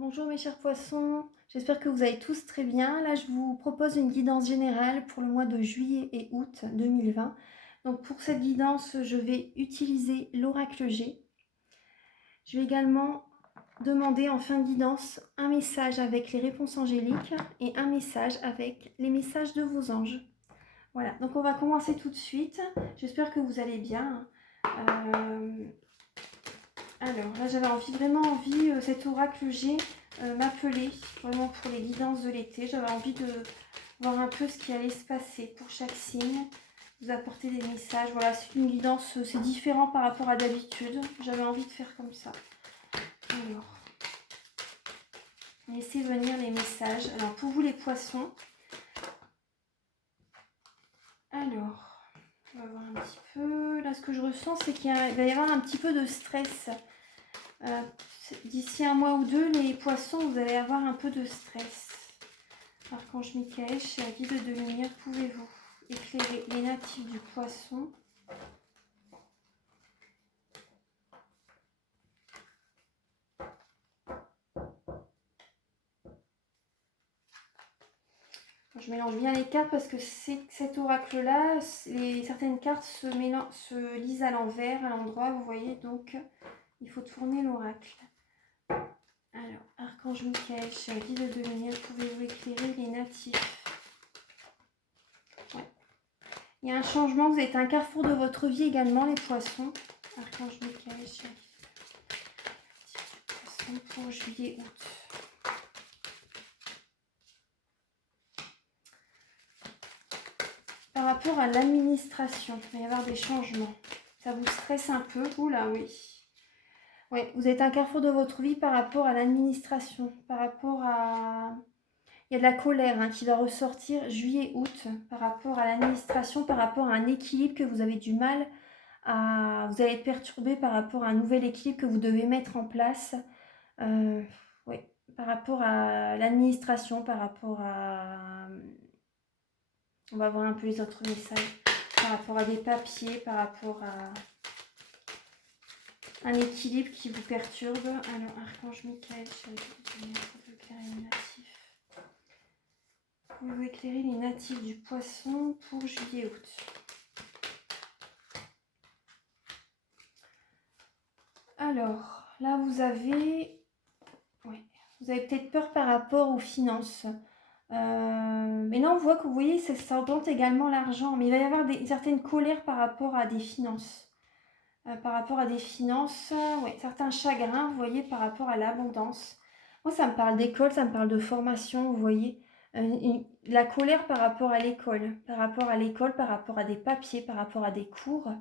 Bonjour mes chers poissons, j'espère que vous allez tous très bien. Là, je vous propose une guidance générale pour le mois de juillet et août 2020. Donc pour cette guidance, je vais utiliser l'oracle G. Je vais également demander en fin de guidance un message avec les réponses angéliques et un message avec les messages de vos anges. Voilà, donc on va commencer tout de suite. J'espère que vous allez bien. Alors là, j'avais vraiment envie, cet oracle G m'appelait vraiment pour les guidances de l'été. J'avais envie de voir un peu ce qui allait se passer pour chaque signe, vous apporter des messages. Voilà, c'est une guidance, c'est différent par rapport à d'habitude. J'avais envie de faire comme ça. Alors, laissez venir les messages. Alors, pour vous les poissons, alors, on va voir un petit peu. Là, ce que je ressens, c'est qu'il va y avoir un petit peu de stress. D'ici un mois ou deux, les poissons, vous allez avoir un peu de stress. Archange Michael, cher guide de lumière, pouvez-vous éclairer les natifs du poisson ? Je mélange bien les cartes parce que cet oracle-là, certaines cartes se lisent à l'envers, à l'endroit, vous voyez, donc il faut tourner l'oracle. Alors, Archange Michael, cher guide de lumière, pouvez-vous éclairer les natifs ? Ouais. Il y a un changement, vous êtes à un carrefour de votre vie également, les poissons. Archange Michael, cher guide du poisson pour juillet-août. Par rapport à l'administration, il va y avoir des changements. Ça vous stresse un peu? Oula, oui. Oui, vous êtes à un carrefour de votre vie par rapport à l'administration, par rapport à... Il y a de la colère qui va ressortir juillet-août par rapport à l'administration, par rapport à un équilibre que vous avez du mal à... Vous allez être perturbé par rapport à un nouvel équilibre que vous devez mettre en place. Oui, par rapport à l'administration, par rapport à... On va voir un peu les autres messages. Par rapport à des papiers, par rapport à un équilibre qui vous perturbe. Alors, Archange Michael, pouvez-vous éclairer les natifs. Pouvez-vous éclairer les natifs du poisson pour juillet-août. Alors, là, vous avez peut-être peur par rapport aux finances. Mais là, on voit que vous voyez, ça augmente également l'argent. Mais il va y avoir certaines colères par rapport à des finances. Ouais, certains chagrins, vous voyez, par rapport à l'abondance. Moi, ça me parle d'école, ça me parle de formation, vous voyez. La colère par rapport à l'école, par rapport à des papiers, par rapport à des cours.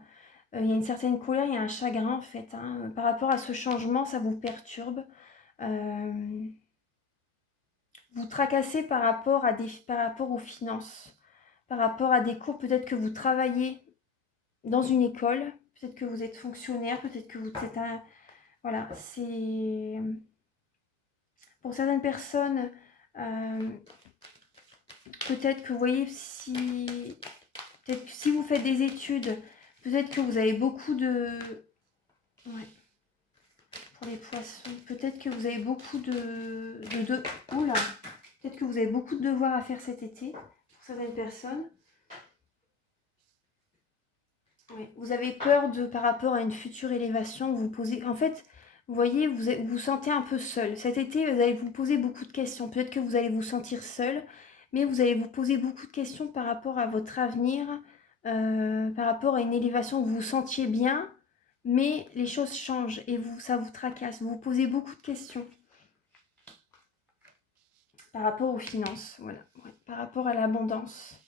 Il y a une certaine colère, il y a un chagrin, en fait. Par rapport à ce changement, ça vous perturbe. Vous tracassez par rapport aux finances, par rapport à des cours. Peut-être que vous travaillez dans une école, peut-être que vous êtes fonctionnaire, peut-être que vous êtes un... Voilà, c'est... Pour certaines personnes, peut-être que vous voyez, peut-être que si vous faites des études, peut-être que vous avez beaucoup de... Ouais. Pour les poissons, peut-être que vous avez beaucoup Oula. Peut-être que vous avez beaucoup de devoirs à faire cet été, pour certaines personnes. Oui. Vous avez peur par rapport à une future élévation, vous posez... En fait, vous voyez, vous vous sentez un peu seul. Cet été, vous allez vous poser beaucoup de questions. Peut-être que vous allez vous sentir seul, mais vous allez vous poser beaucoup de questions par rapport à votre avenir, par rapport à une élévation où vous vous sentiez bien, mais les choses changent et ça vous tracasse. Vous vous posez beaucoup de questions par rapport aux finances, voilà, ouais, par rapport à l'abondance.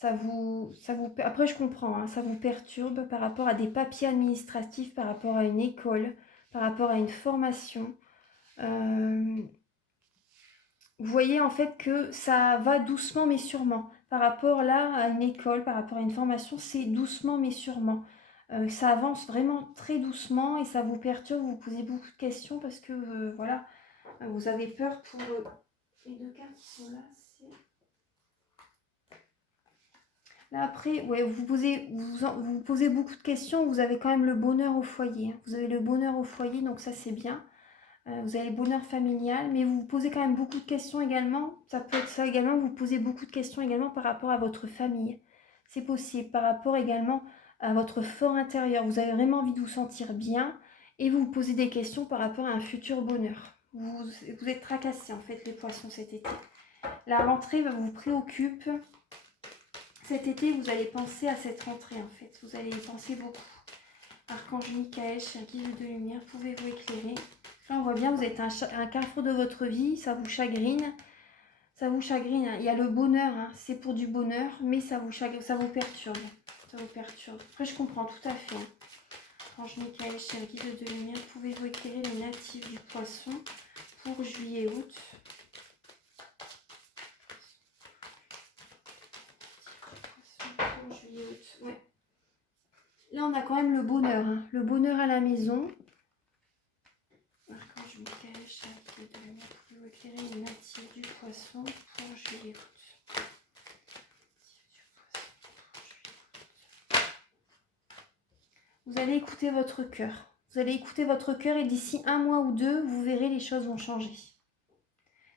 Après, je comprends, ça vous perturbe par rapport à des papiers administratifs, par rapport à une école, par rapport à une formation. Vous voyez en fait que ça va doucement mais sûrement. Par rapport là à une école, par rapport à une formation, c'est doucement mais sûrement. Ça avance vraiment très doucement et ça vous perturbe, vous posez beaucoup de questions parce que voilà, vous avez peur pour les deux cartes qui sont là. Là après, ouais, vous posez beaucoup de questions, vous avez quand même le bonheur au foyer. Vous avez le bonheur au foyer, donc ça c'est bien. Vous avez le bonheur familial, mais vous vous posez quand même beaucoup de questions également. Ça peut être ça également, vous posez beaucoup de questions également par rapport à votre famille. C'est possible, par rapport également à votre fort intérieur. Vous avez vraiment envie de vous sentir bien et vous vous posez des questions par rapport à un futur bonheur. Vous êtes tracassés en fait les poissons cet été. La rentrée vous préoccupe. Cet été, vous allez penser à cette rentrée en fait. Vous allez y penser beaucoup. Archange Michael, cher guide de lumière, pouvez-vous éclairer? Là, on voit bien, vous êtes un carrefour de votre vie, ça vous chagrine. Ça vous chagrine. Il y a le bonheur, hein. C'est pour du bonheur, mais ça vous chagrine, ça vous perturbe. Ça vous perturbe. Après, je comprends tout à fait. Hein. Archange Michael, cher guide de lumière, pouvez-vous éclairer les natifs du poisson pour juillet-août? Ouais. Là, on a quand même le bonheur. Hein. Le bonheur à la maison. Archange Michael, cher guide de lumière, pouvez-vous éclairer les natifs du poisson pour juillet-août? Vous allez écouter votre cœur. Vous allez écouter votre cœur et d'ici 1 mois ou 2, vous verrez les choses vont changer.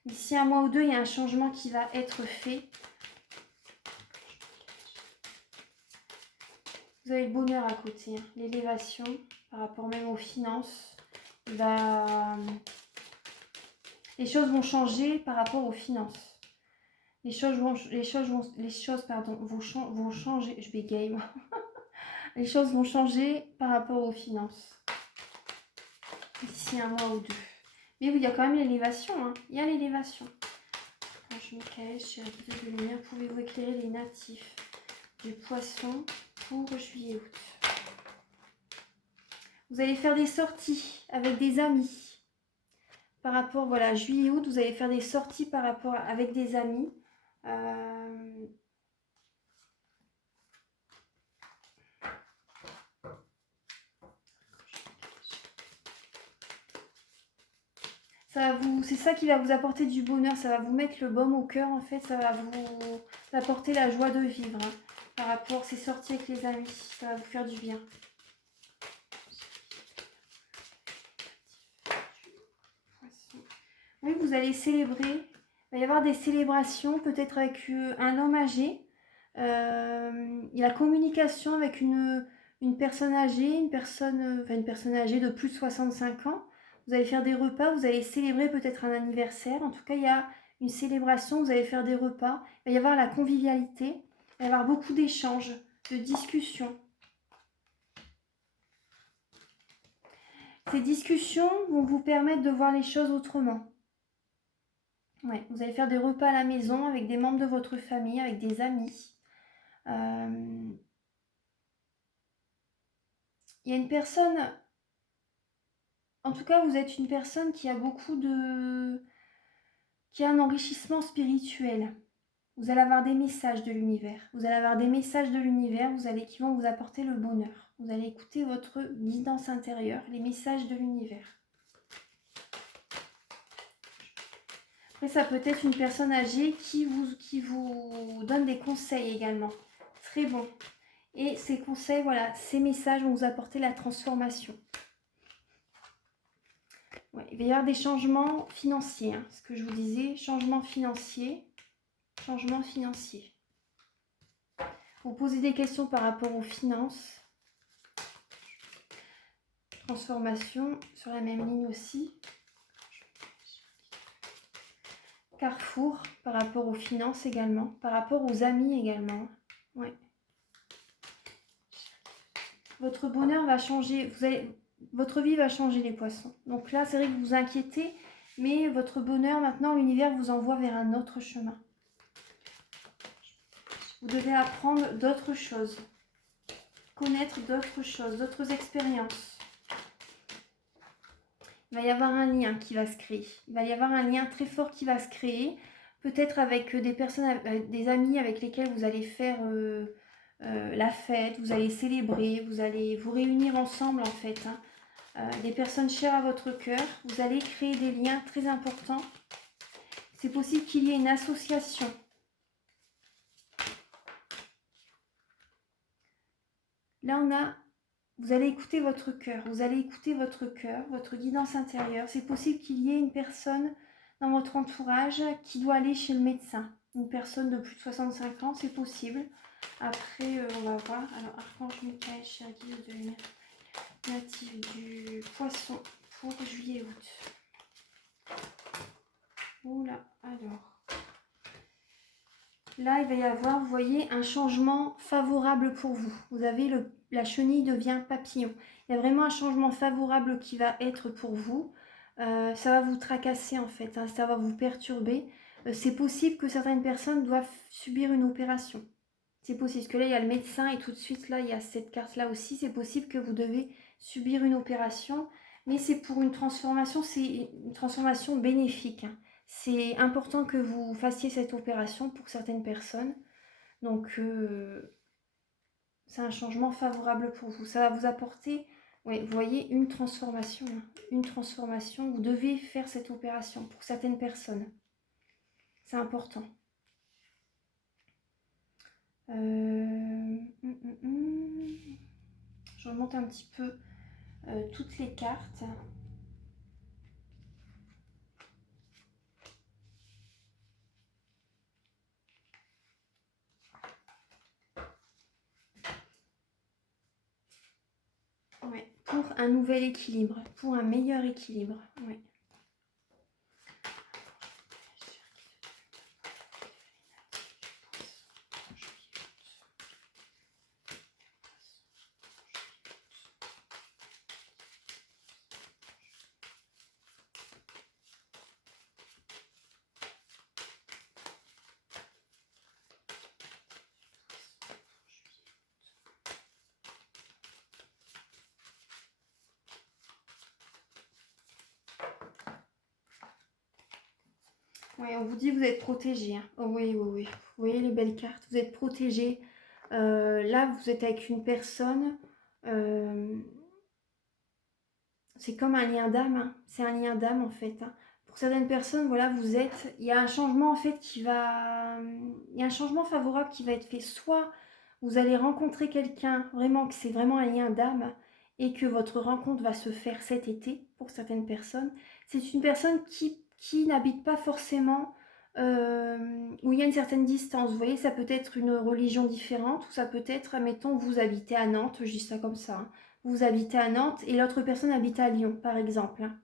D'ici 1 mois ou 2, il y a un changement qui va être fait. Vous avez le bonheur à côté, hein. L'élévation par rapport même aux finances. Les choses vont changer par rapport aux finances. Les choses vont changer. Je bégaye moi. Les choses vont changer par rapport aux finances. D'ici 1 mois ou 2. Mais oui, il y a quand même l'élévation. Hein. Il y a l'élévation. Archange Michael, cher guide de lumière, pouvez-vous éclairer les natifs du poisson pour juillet-août? Vous allez faire des sorties avec des amis. Par rapport, voilà, juillet-août, vous allez faire des sorties par rapport avec des amis. C'est ça qui va vous apporter du bonheur, ça va vous mettre le baume au cœur en fait, ça va vous apporter la joie de vivre. Hein, par rapport à ces sorties avec les amis, ça va vous faire du bien. Oui, vous allez célébrer, il va y avoir des célébrations, peut-être avec un homme âgé. Il y a la communication avec une personne âgée, une personne âgée de plus de 65 ans. Vous allez faire des repas, vous allez célébrer peut-être un anniversaire. En tout cas, il y a une célébration, vous allez faire des repas. Il va y avoir la convivialité, il va y avoir beaucoup d'échanges, de discussions. Ces discussions vont vous permettre de voir les choses autrement. Ouais, vous allez faire des repas à la maison avec des membres de votre famille, avec des amis. Il y a une personne... En tout cas, vous êtes une personne qui a qui a un enrichissement spirituel. Vous allez avoir des messages de l'univers. Vous allez avoir des messages de l'univers qui vont vous apporter le bonheur. Vous allez écouter votre guidance intérieure, les messages de l'univers. Après, ça peut être une personne âgée qui vous donne des conseils également. Très bon. Et ces conseils, voilà, ces messages vont vous apporter la transformation. Ouais, il va y avoir des changements financiers, hein, ce que je vous disais, changement financier. Vous posez des questions par rapport aux finances. Transformation, sur la même ligne aussi. Carrefour, par rapport aux finances également, par rapport aux amis également. Ouais. Votre bonheur va changer, votre vie va changer les poissons. Donc là, c'est vrai que vous vous inquiétez, mais votre bonheur, maintenant, l'univers vous envoie vers un autre chemin. Vous devez apprendre d'autres choses, connaître d'autres choses, d'autres expériences. Il va y avoir un lien qui va se créer. Il va y avoir un lien très fort qui va se créer, peut-être avec des personnes, des amis avec lesquels vous allez faire la fête, vous allez célébrer, vous allez vous réunir ensemble en fait. Hein. Des personnes chères à votre cœur, vous allez créer des liens très importants. C'est possible qu'il y ait une association. Là, on a vous allez écouter votre cœur, votre guidance intérieure. C'est possible qu'il y ait une personne dans votre entourage qui doit aller chez le médecin. Une personne de plus de 65 ans, c'est possible. Après, on va voir. Alors, Archange Michael, chère guide de lumière, natif du Poisson pour juillet-août. Oula, alors. Là, il va y avoir, vous voyez, un changement favorable pour vous. Vous avez la chenille devient papillon. Il y a vraiment un changement favorable qui va être pour vous. Ça va vous tracasser en fait, hein, ça va vous perturber. C'est possible que certaines personnes doivent subir une opération. C'est possible, parce que là, il y a le médecin et tout de suite, là, il y a cette carte-là aussi. C'est possible que vous devez subir une opération, mais c'est pour une transformation, c'est une transformation bénéfique, hein. C'est important que vous fassiez cette opération pour certaines personnes. Donc, c'est un changement favorable pour vous. Ça va vous apporter, ouais, vous voyez, une transformation, hein. Une transformation. Vous devez faire cette opération pour certaines personnes. C'est important. Je remonte un petit peu toutes les cartes. Ouais, pour un nouvel équilibre, pour un meilleur équilibre. Ouais. Ouais, on vous dit que vous êtes protégé, hein. Oh, oui, oui, oui. Vous voyez les belles cartes, vous êtes protégé. Là, vous êtes avec une personne. C'est comme un lien d'âme, hein. C'est un lien d'âme en fait, hein. Pour certaines personnes, voilà, vous êtes. Il y a un changement en fait qui va. Il y a un changement favorable qui va être fait. Soit vous allez rencontrer quelqu'un, vraiment que c'est vraiment un lien d'âme et que votre rencontre va se faire cet été pour certaines personnes. C'est une personne qui n'habite pas forcément où il y a une certaine distance. Vous voyez, ça peut être une religion différente ou ça peut être, admettons, vous habitez à Nantes, je dis ça comme ça, hein. Vous habitez à Nantes et l'autre personne habite à Lyon, par exemple, hein,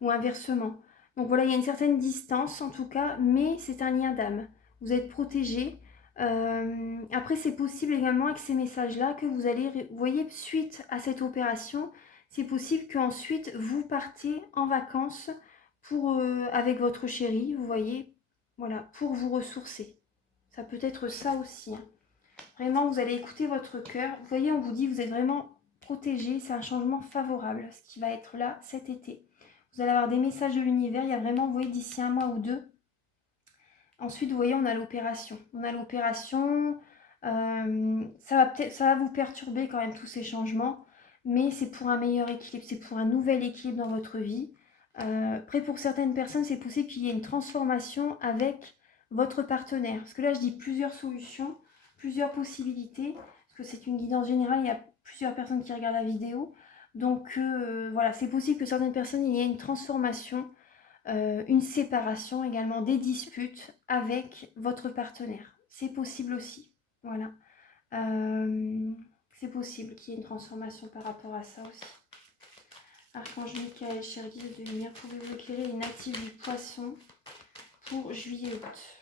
ou inversement. Donc voilà, il y a une certaine distance en tout cas, mais c'est un lien d'âme. Vous êtes protégé. Après, c'est possible également avec ces messages-là que vous allez, vous voyez, suite à cette opération, c'est possible qu'ensuite vous partez en vacances pour, avec votre chéri, vous voyez, voilà, pour vous ressourcer. Ça peut être ça aussi, hein. Vraiment, vous allez écouter votre cœur. Vous voyez, on vous dit, vous êtes vraiment protégé. C'est un changement favorable, ce qui va être là cet été. Vous allez avoir des messages de l'univers. Il y a vraiment, vous voyez, d'ici un mois ou deux. Ensuite, vous voyez, on a l'opération. On a l'opération. Ça va vous perturber quand même tous ces changements. Mais c'est pour un meilleur équilibre. C'est pour un nouvel équilibre dans votre vie. Après, pour certaines personnes, c'est possible qu'il y ait une transformation avec votre partenaire. Parce que là, je dis plusieurs solutions, plusieurs possibilités. Parce que c'est une guidance générale, il y a plusieurs personnes qui regardent la vidéo. Donc voilà, c'est possible que certaines personnes, il y ait une transformation, une séparation également, des disputes avec votre partenaire. C'est possible aussi. Voilà. C'est possible qu'il y ait une transformation par rapport à ça aussi. Archange Michael, chère guide de lumière, pouvez-vous éclairer les natifs du Poisson pour juillet-août?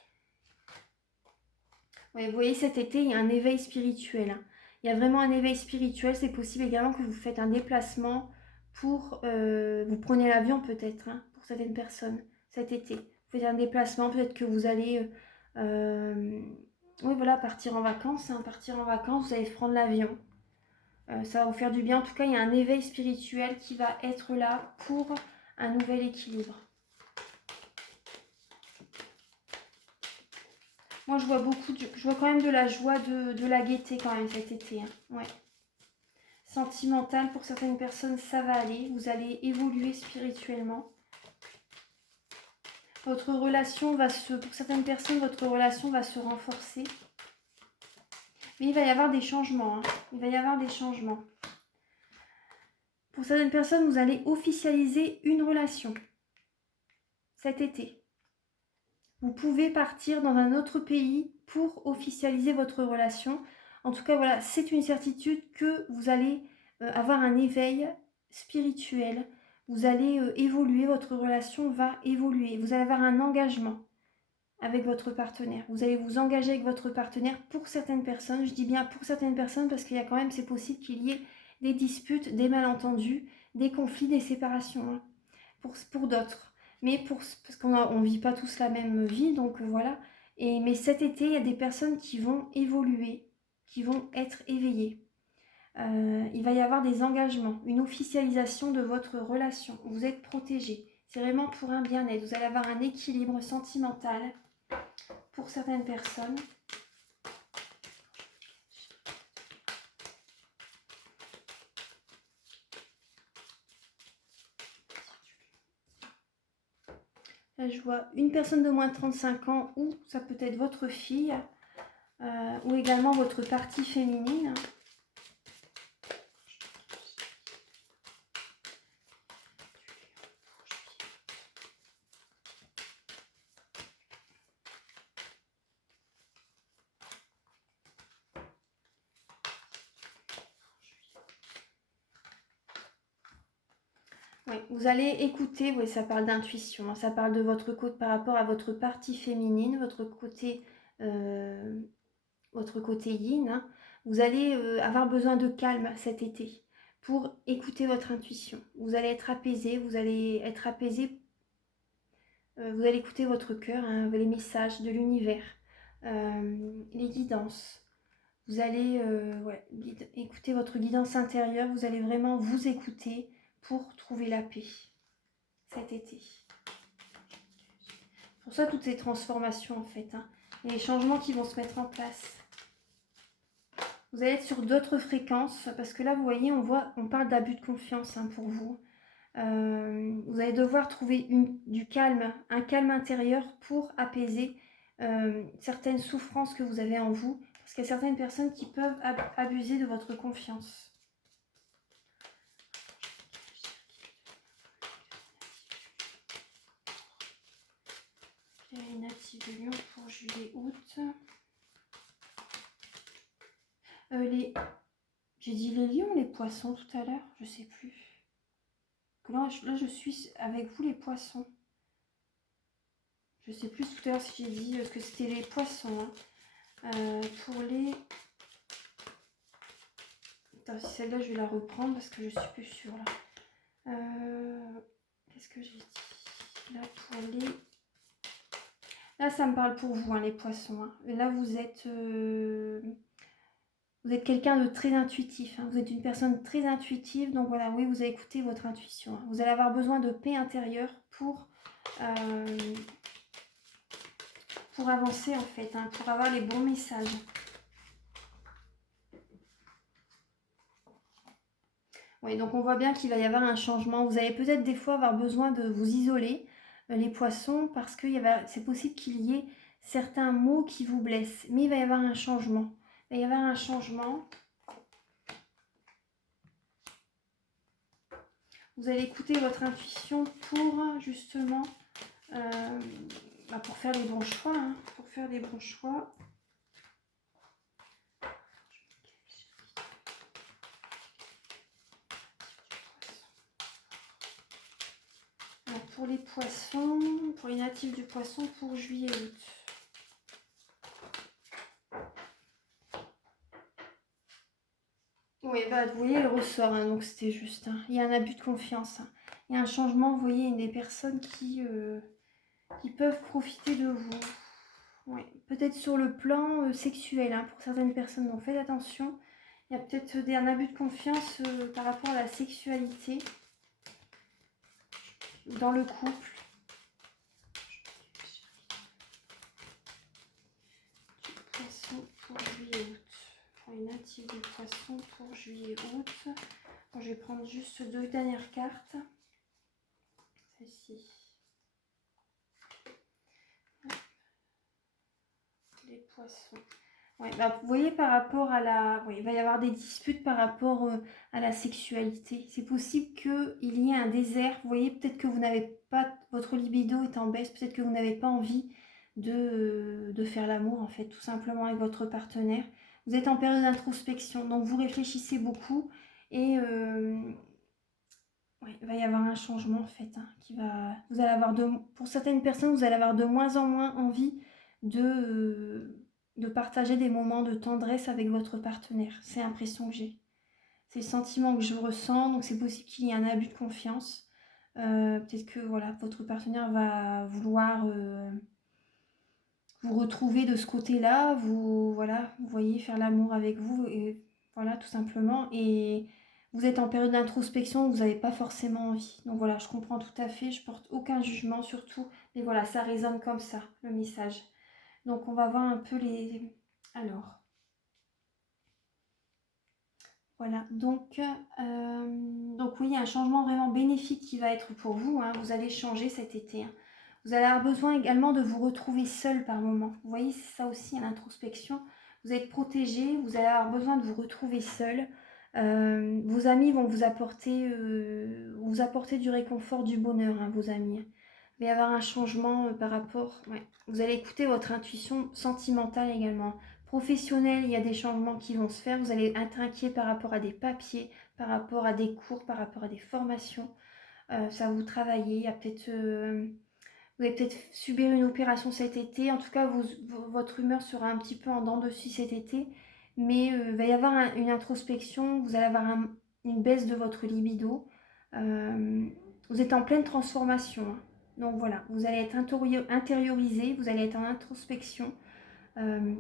Oui, vous voyez, cet été, il y a un éveil spirituel, hein. Il y a vraiment un éveil spirituel. C'est possible également que vous faites un déplacement pour... vous prenez l'avion peut-être, hein, pour certaines personnes, cet été. Vous faites un déplacement, peut-être que vous allez... oui, voilà, partir en vacances, hein. Partir en vacances, vous allez prendre l'avion. Ça va vous faire du bien. En tout cas, il y a un éveil spirituel qui va être là pour un nouvel équilibre. Moi, je vois je vois quand même de la joie, de la gaieté quand même cet été, hein. Ouais. Sentimental, pour certaines personnes, ça va aller. Vous allez évoluer spirituellement. Votre relation pour certaines personnes, votre relation va se renforcer. Mais il va y avoir des changements, hein. Il va y avoir des changements. Pour certaines personnes, vous allez officialiser une relation cet été. Vous pouvez partir dans un autre pays pour officialiser votre relation. En tout cas, voilà, c'est une certitude que vous allez avoir un éveil spirituel. Vous allez évoluer, votre relation va évoluer. Vous allez avoir un engagement avec votre partenaire. Vous allez vous engager avec votre partenaire pour certaines personnes. Je dis bien pour certaines personnes parce qu'il y a quand même, c'est possible qu'il y ait des disputes, des malentendus, des conflits, des séparations. Hein, pour d'autres. Mais parce qu'on ne vit pas tous la même vie, donc voilà. Mais cet été, il y a des personnes qui vont évoluer, qui vont être éveillées. Il va y avoir des engagements, une officialisation de votre relation. Vous êtes protégés. C'est vraiment pour un bien-être. Vous allez avoir un équilibre sentimental pour certaines personnes. Là, je vois une personne de moins de 35 ans, ou ça peut être votre fille, ou également votre partie féminine. Oui, vous allez écouter, oui, ça parle d'intuition, hein, ça parle de votre côté par rapport à votre partie féminine, votre côté yin. Hein. Vous allez avoir besoin de calme cet été pour écouter votre intuition. Vous allez être apaisé, vous allez écouter votre cœur, hein, les messages de l'univers, les guidances. Vous allez écouter votre guidance intérieure, vous allez vraiment vous écouter pour trouver la paix cet été. C'est pour ça toutes ces transformations en fait, hein, et les changements qui vont se mettre en place. Vous allez être sur d'autres fréquences, parce que là vous voyez, on parle d'abus de confiance, hein, pour vous. Vous allez devoir trouver du calme, un calme intérieur pour apaiser certaines souffrances que vous avez en vous, parce qu'il y a certaines personnes qui peuvent abuser de votre confiance. Les natifs de Lion pour juillet-août. J'ai dit les lions, les poissons tout à l'heure, je sais plus. Là, je suis avec vous les poissons. Je sais plus tout à l'heure si j'ai dit que c'était les poissons. Hein. Pour les... Attends, si celle-là, je vais la reprendre parce que je suis plus sûre là. Qu'est-ce que j'ai dit? Là, pour les... Là, ça me parle pour vous, hein, les poissons. Hein. Et là, vous êtes quelqu'un de très intuitif. Hein. Vous êtes une personne très intuitive. Donc voilà, oui, vous allez écouter votre intuition. Hein. Vous allez avoir besoin de paix intérieure pour avancer en fait, hein, pour avoir les bons messages. Oui, donc on voit bien qu'il va y avoir un changement. Vous allez peut-être des fois avoir besoin de vous isoler, les poissons, parce que c'est possible qu'il y ait certains mots qui vous blessent. Mais il va y avoir un changement. Il va y avoir un changement. Vous allez écouter votre intuition pour justement, pour faire les bons choix. Hein, pour faire les bons choix. Pour les poissons, pour les natifs du poisson pour juillet-août. Oui, vous voyez, elle ressort, hein, donc c'était juste. Hein. Il y a un abus de confiance. Hein. Il y a un changement, vous voyez, des personnes qui peuvent profiter de vous. Ouais. Peut-être sur le plan sexuel, hein, pour certaines personnes. Donc faites attention. Il y a peut-être un abus de confiance par rapport à la sexualité dans le couple. Poisson pour juillet-août. Pour les natifs du poisson pour juillet-août. Bon, je vais prendre juste 2 dernières cartes. Celle-ci. Les poissons. Ouais, bah, vous voyez par rapport à la... Oui, il va y avoir des disputes par rapport à la sexualité. C'est possible qu'il y ait un désert. Vous voyez, peut-être que vous n'avez pas... Votre libido est en baisse. Peut-être que vous n'avez pas envie de faire l'amour, en fait, tout simplement avec votre partenaire. Vous êtes en période d'introspection, donc vous réfléchissez beaucoup. Et ouais, il va y avoir un changement, en fait, hein, qui va... Vous allez avoir pour certaines personnes, vous allez avoir de moins en moins envie de partager des moments de tendresse avec votre partenaire. C'est l'impression que j'ai. C'est le sentiment que je ressens, donc c'est possible qu'il y ait un abus de confiance. Peut-être que voilà, votre partenaire va vouloir vous retrouver de ce côté-là, voilà, vous voyez, faire l'amour avec vous, et voilà, tout simplement. Et vous êtes en période d'introspection, vous n'avez pas forcément envie. Donc voilà, je comprends tout à fait, je porte aucun jugement surtout, mais voilà, ça résonne comme ça, le message. Donc on va voir un peu les... Alors, voilà, donc oui, il y a un changement vraiment bénéfique qui va être pour vous, hein. Vous allez changer cet été, hein. Vous allez avoir besoin également de vous retrouver seul par moment. Vous voyez, c'est ça aussi, à l'introspection. Vous êtes protégé, vous allez avoir besoin de vous retrouver seul. Vos amis vont vous apporter du réconfort, du bonheur, hein, vos amis. Il va y avoir un changement par rapport... Ouais. Vous allez écouter votre intuition sentimentale également. Professionnelle, il y a des changements qui vont se faire. Vous allez être inquiet par rapport à des papiers, par rapport à des cours, par rapport à des formations. Ça va vous travailler. Il y a peut-être... vous allez peut-être subir une opération cet été. En tout cas, votre humeur sera un petit peu en dents de scie cet été. Mais il va y avoir une introspection. Vous allez avoir une baisse de votre libido. Vous êtes en pleine transformation, hein. Donc voilà, vous allez être intériorisé. Vous allez être en introspection. Euh,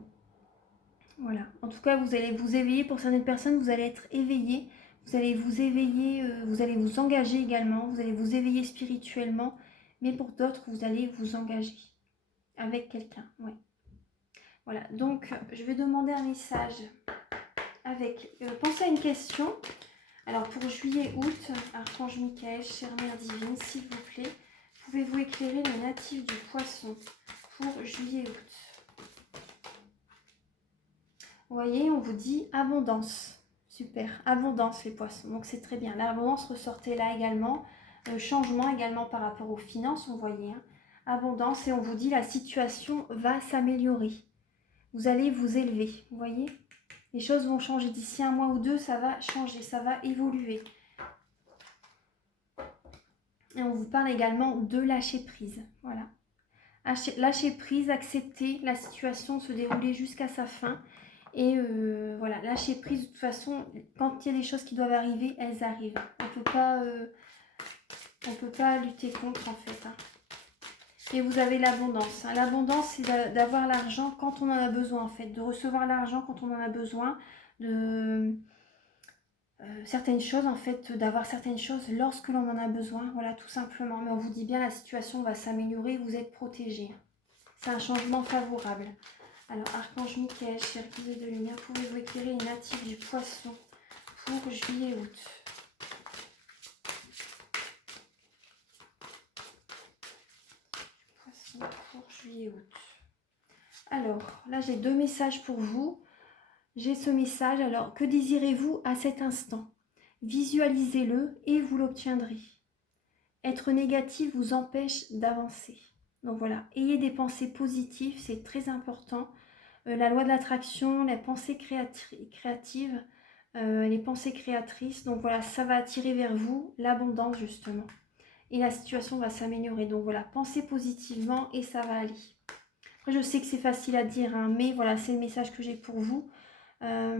voilà. En tout cas, vous allez vous éveiller. Pour certaines personnes, vous allez être éveillé. Vous allez vous éveiller. Vous allez vous engager également. Vous allez vous éveiller spirituellement. Mais pour d'autres, vous allez vous engager avec quelqu'un. Ouais. Voilà. Donc, je vais demander un message avec... pensez à une question. Alors, pour juillet-août, Archange Michael, chère Mère Divine, s'il vous plaît, pouvez-vous éclairer les natifs du Poisson pour juillet-août? Vous voyez, on vous dit abondance. Super, abondance les poissons. Donc c'est très bien. L'abondance ressortait là également. Changement également par rapport aux finances, on voyait. Hein. Abondance et on vous dit la situation va s'améliorer. Vous allez vous élever, vous voyez. Les choses vont changer d'ici 1 mois ou 2, ça va changer, ça va évoluer. Et on vous parle également de lâcher prise. Voilà. Lâcher prise, accepter la situation se dérouler jusqu'à sa fin. Et voilà, lâcher prise, de toute façon, quand il y a des choses qui doivent arriver, elles arrivent. On peut pas lutter contre, en fait. Hein. Et vous avez l'abondance. Hein. L'abondance, c'est d'avoir l'argent quand on en a besoin, en fait. De recevoir l'argent quand on en a besoin. De certaines choses, en fait, d'avoir certaines choses lorsque l'on en a besoin. Voilà, tout simplement. Mais on vous dit bien, la situation va s'améliorer, vous êtes protégés. C'est un changement favorable. Alors, Archange Michael, chère guide de lumière, pouvez-vous éclairer les natifs du Poisson pour juillet-août? Poisson pour juillet-août. Alors, là, j'ai 2 messages pour vous. J'ai ce message. Alors, que désirez-vous à cet instant? Visualisez-le et vous l'obtiendrez. Être négatif vous empêche d'avancer. Donc voilà, ayez des pensées positives, c'est très important. La loi de l'attraction, les pensées créatives, les pensées créatrices. Donc voilà, ça va attirer vers vous l'abondance justement. Et la situation va s'améliorer. Donc voilà, pensez positivement et ça va aller. Après, je sais que c'est facile à dire, hein, mais voilà, c'est le message que j'ai pour vous. Là,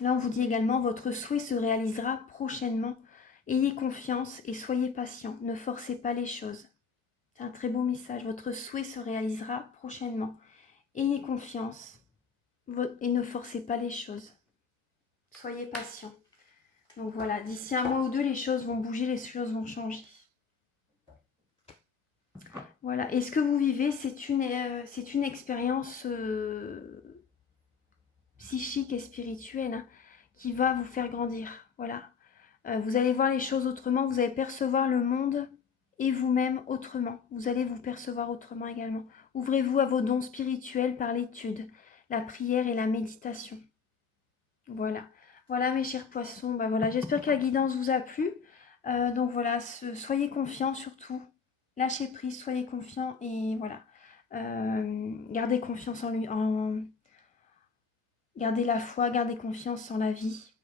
on vous dit également, votre souhait se réalisera prochainement. Ayez confiance et soyez patient. Ne forcez pas les choses. C'est un très beau message. Votre souhait se réalisera prochainement. Ayez confiance et ne forcez pas les choses. Soyez patient. Donc voilà, d'ici 1 mois ou 2, les choses vont bouger, les choses vont changer. Voilà, et ce que vous vivez, c'est une expérience psychique et spirituelle, hein, qui va vous faire grandir. Voilà, vous allez voir les choses autrement, vous allez percevoir le monde et vous-même autrement. Vous allez vous percevoir autrement également. Ouvrez-vous à vos dons spirituels par l'étude. la prière et la méditation. Voilà. Voilà mes chers poissons. Bah voilà, j'espère que la guidance vous a plu. Donc voilà, soyez confiants surtout. Lâchez prise, soyez confiants et voilà. Gardez confiance en lui, gardez la foi, gardez confiance en la vie,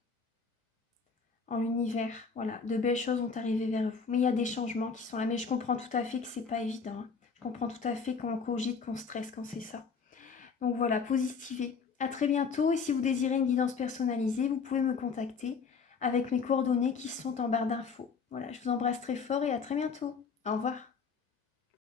en l'univers. Voilà, de belles choses vont arriver vers vous. Mais il y a des changements qui sont là. Mais je comprends tout à fait que c'est pas évident, hein. Je comprends tout à fait qu'on cogite, qu'on stresse quand c'est ça. Donc voilà, positivez. À très bientôt et si vous désirez une guidance personnalisée, vous pouvez me contacter avec mes coordonnées qui sont en barre d'infos. Voilà, je vous embrasse très fort et à très bientôt. Au revoir.